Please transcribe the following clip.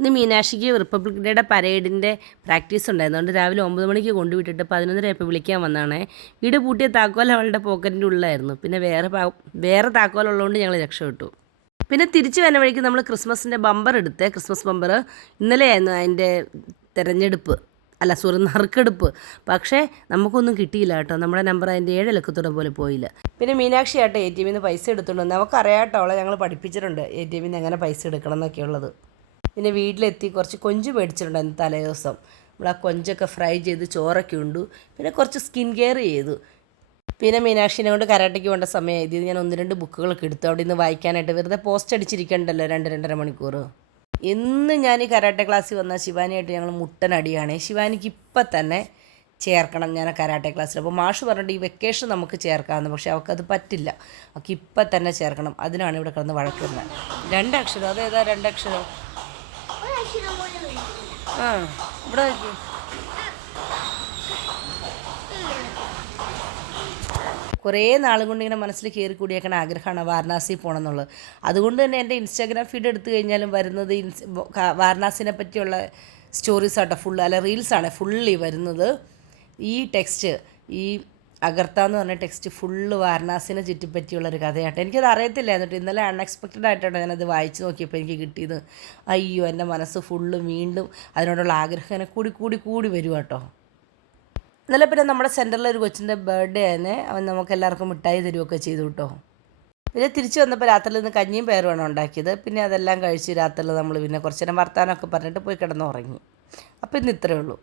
ഇന്ന് മീനാക്ഷിക്ക് റിപ്പബ്ലിക് ഡേയുടെ പരേഡിൻ്റെ പ്രാക്ടീസ് ഉണ്ടായിരുന്നു. അതുകൊണ്ട് രാവിലെ 9 മണിക്ക് കൊണ്ടുവിട്ടിട്ട് 11:30 ആയപ്പോൾ വിളിക്കാൻ വന്നതാണ്. വീട് പൂട്ടിയ താക്കോൽ അവളുടെ പോക്കറ്റിൻ്റെ ഉള്ളിലായിരുന്നു. പിന്നെ വേറെ താക്കോലുള്ളതുകൊണ്ട് ഞങ്ങൾ രക്ഷപ്പെട്ടു. പിന്നെ തിരിച്ചു വരുന്ന വഴിക്ക് നമ്മൾ ക്രിസ്മസിൻ്റെ ബമ്പർ എടുത്ത്, ക്രിസ്മസ് ബമ്പർ ഇന്നലെയായിരുന്നു അതിൻ്റെ നറുക്കെടുപ്പ്. പക്ഷേ നമുക്കൊന്നും കിട്ടിയില്ല കേട്ടോ. നമ്മുടെ നമ്പർ അതിൻ്റെ 7 ഇലക്കത്തോടെ പോലെ പോയില്ല. പിന്നെ മീനാക്ഷി ആട്ടോ ATM നിന്ന് പൈസ എടുത്തുകൊണ്ട് വന്നു. നമുക്കറിയാട്ടോ, അവളെ ഞങ്ങൾ പഠിപ്പിച്ചിട്ടുണ്ട് ATM നിന്ന് എങ്ങനെ പൈസ എടുക്കണം എന്നൊക്കെ ഉള്ളത്. പിന്നെ വീട്ടിലെത്തി കുറച്ച് കൊഞ്ച് മേടിച്ചിട്ടുണ്ടായിരുന്നു തലേ ദിവസം. നമ്മൾ ആ കൊഞ്ചൊക്കെ ഫ്രൈ ചെയ്ത് ചോറൊക്കെ ഉണ്ടു. പിന്നെ കുറച്ച് സ്കിൻ കെയർ ചെയ്തു. പിന്നെ മീനാക്ഷിനെ കൊണ്ട് കരാട്ടയ്ക്ക് വേണ്ട സമയമായി. ഇത് ഞാൻ 1-2 ബുക്കുകളൊക്കെ എടുത്തു അവിടെ നിന്ന് വായിക്കാനായിട്ട്. വെറുതെ പോസ്റ്റ് അടിച്ചിരിക്കണ്ടല്ലോ 2-2.5 മണിക്കൂർ. എന്ന് ഞാൻ ഈ കരാട്ടെ ക്ലാസ്സിൽ വന്നാൽ ശിവാനിയായിട്ട് ഞങ്ങൾ മുട്ടനടിയാണ്. ശിവാനിക്ക് ഇപ്പം തന്നെ ചേർക്കണം ഞാൻ ആ കരാട്ടെ ക്ലാസ്സിൽ. അപ്പോൾ മാഷ് പറഞ്ഞിട്ട് ഈ വെക്കേഷൻ നമുക്ക് ചേർക്കാമെന്ന്. പക്ഷേ അവൾക്കത് പറ്റില്ല. അവൾക്ക് ഇപ്പം തന്നെ ചേർക്കണം. അതിനാണ് ഇവിടെ കിടന്ന് വഴക്കുന്നത്. 2 അക്ഷരം, അതേതാ 2 അക്ഷരം? ഇവിടെ കുറേ നാളും കൊണ്ട് ഇങ്ങനെ മനസ്സിൽ കയറി കൂടിയേക്കണ ആഗ്രഹമാണ് വാരണാസി പോകണം എന്നുള്ളത്. അതുകൊണ്ട് തന്നെ എൻ്റെ ഇൻസ്റ്റാഗ്രാം ഫീഡ് എടുത്തു കഴിഞ്ഞാലും വരുന്നത് വാരണാസിനെ പറ്റിയുള്ള സ്റ്റോറീസ് ആട്ടോ റീൽസാണ് ഫുള്ളി വരുന്നത്. ഈ ടെക്സ്റ്റ്, ഈ അഗർത്ത എന്ന് പറഞ്ഞ ടെക്സ്റ്റ് ഫുള്ള് വാരണാസിനെ ചുറ്റിപ്പറ്റിയുള്ളൊരു കഥയാട്ടോ. എനിക്കത് അറിയത്തില്ല. എന്നിട്ട് ഇന്നലെ അൺഎക്സ്പെക്റ്റഡ് ആയിട്ടാണ് ഞാനത് വായിച്ച് നോക്കിയപ്പോൾ എനിക്ക് കിട്ടിയത്. അയ്യോ, എൻ്റെ മനസ്സ് ഫുള്ള് വീണ്ടും അതിനോടുള്ള ആഗ്രഹം ഇങ്ങനെ കൂടി വരും കേട്ടോ. ഇന്നലെ പിന്നെ നമ്മുടെ സെൻറ്ററിൽ ഒരു കൊച്ചിൻ്റെ ബർത്ത്ഡേ ആയിരുന്നേ. അവൻ നമുക്ക് എല്ലാവർക്കും മിഠായി തരുമൊക്കെ ചെയ്തു കേട്ടോ. പിന്നെ തിരിച്ച് വന്നപ്പോൾ രാത്രിയിൽ നിന്ന് കഞ്ഞിയും പയറുമാണ് ഉണ്ടാക്കിയത്. പിന്നെ അതെല്ലാം കഴിച്ച് രാത്രിയിൽ നമ്മൾ പിന്നെ കുറച്ച് നേരം വർത്താനമൊക്കെ പറഞ്ഞിട്ട് പോയി കിടന്നുറങ്ങി. അപ്പോൾ ഇന്ന് ഇത്രയേ ഉള്ളൂ.